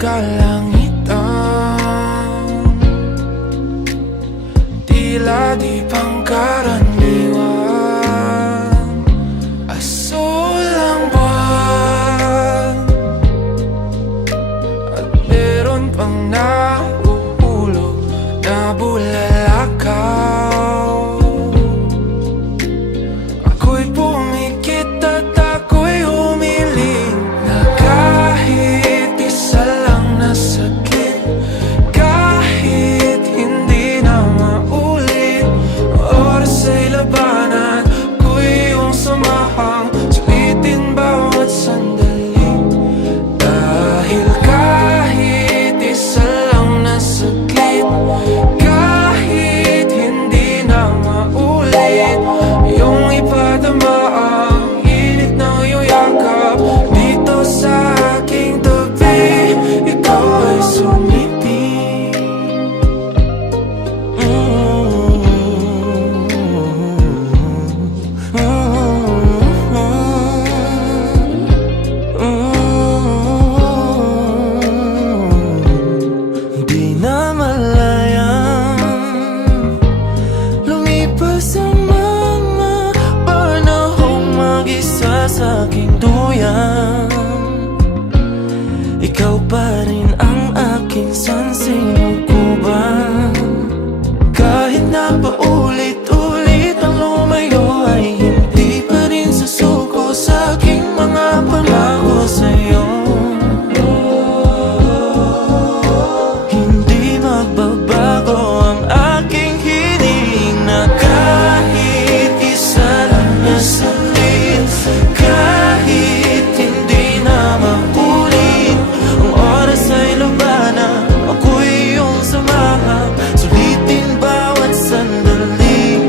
kalangitan, tila di pangkaraniwan, asul ang buwan, at meron pang nahuhulog na bulalakaw. Ako'y pumikit at ako'y humiling na kahit isa lang na sakit, kahit hindi na maulit, oras ay labanan, ako'y iyong samahang sulitin bawat sandali. Dahil kahit isa lang na sakit, kahit hindi na maulit, iyong ipadama ang init ng iyong yakap. Dito sa aking tabi, ikaw ay sumiping. Di na malayang lumipas ang mga panahong mag-isa sa aking duyan. Ikaw pa rin ang aking sansing kuban. Kahit na paulit-ulit ang lumayo, ay hindi pa rin susuko sa aking mga pangako sa'yo. Hindi magbabago ang aking hiling na kahit isa lang na saglit, kahit hindi na maulit, ang oras ay labanan, ako'y iyong samahan, sulitin bawat sandali.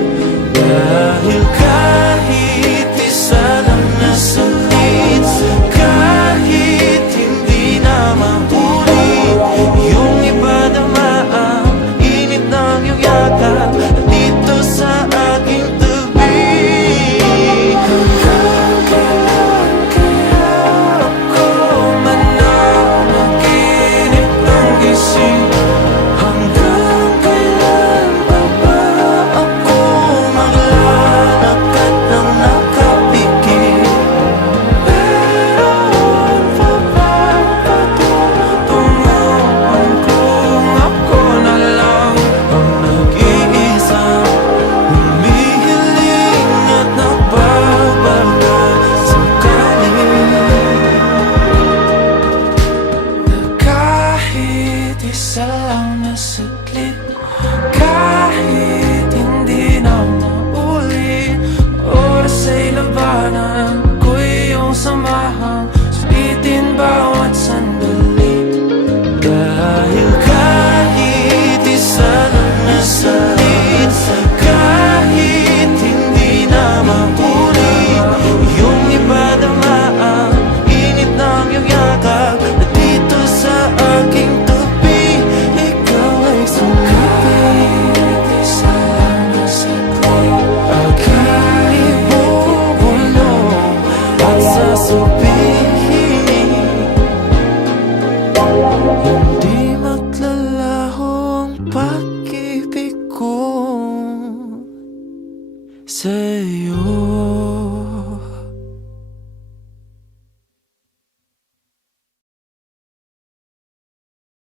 Dahil kahit isa lang na saglit, kahit hindi na maulit, iyong ipadama ang init ng iyong yakap dito sa aking tabi. Hanggang kailan kaya ako mananaginip ng gising? Hanggang kailan pa ba ako maglalakad ng nakapikit? Meron pa ba patutunguhan kung ako na lang ang nag-iisang humihiling at nagbabagal sakali? Kahit isa lang na saglit, kahit hindi na maulit, oras ay labanan, ako'y iyong samahang sulitin bawat sandali. Dahil kahit isa lang na saglit, kahit hindi na maulit, iyong ipadama ang init ng iyong yakap at dito sa aking tabi, ikaw ay sumiping. Isa lang na saglit, aking ibubulong at sasabihin, hindi maglalaho ang pag-ibig ko sa'yo.